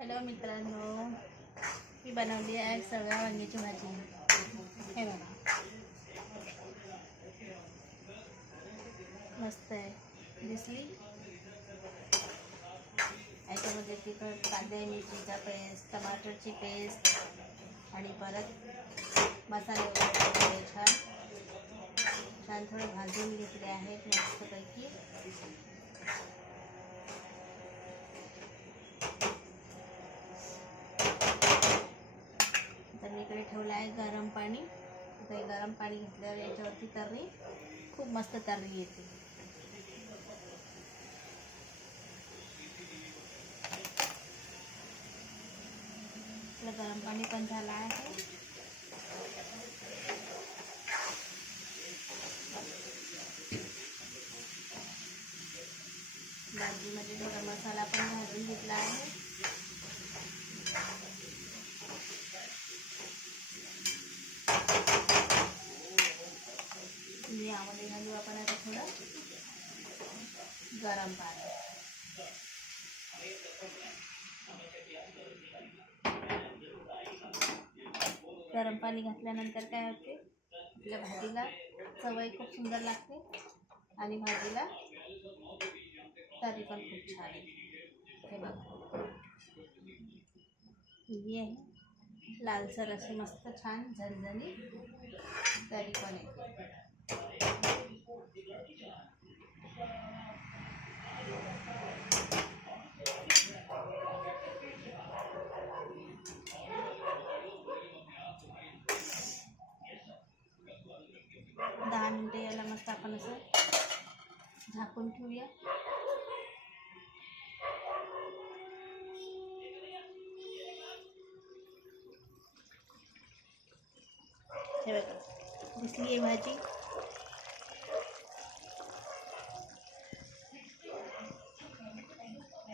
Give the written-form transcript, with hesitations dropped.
Hello मित्रांनो, मी बनवली आहे सगळ्या वांग्याची भाजी. हे बघा, मस्त आहे, दिसली. याच्यामध्ये तिखट, कांदे मिरचीचा पेस्ट, टमाटरची पेस्ट आणि परत मसाले वगैरे छान छान थोडे भाजून घेतले आहेत मस्तपैकी. तर मी इकडे ठेवलं आहे गरम पाणी. ते गरम पाणी घेतल्यावर याच्यावरती तर्री खूप मस्त तर्री येते. आपलं गरम पाणी पण झालं आहे. भाजीमध्ये थोडा मसाला पण भाजून घेतला आहे. यामध्ये घालू आपण आता थोडं गरम पाणी. गरम पाणी घातल्यानंतर काय होते, आपल्या भाजीला चवही खूप सुंदर लागते आणि भाजीला तर्री पण खूप छान येते. हे बघा, ही आहे लालसर अशी मस्त छान झणझणी तर्री पण येते. 10 मिनिटं याला मस्त आपण असं झाकून ठेवूया. हे बघा, दिसली आहे भाजी.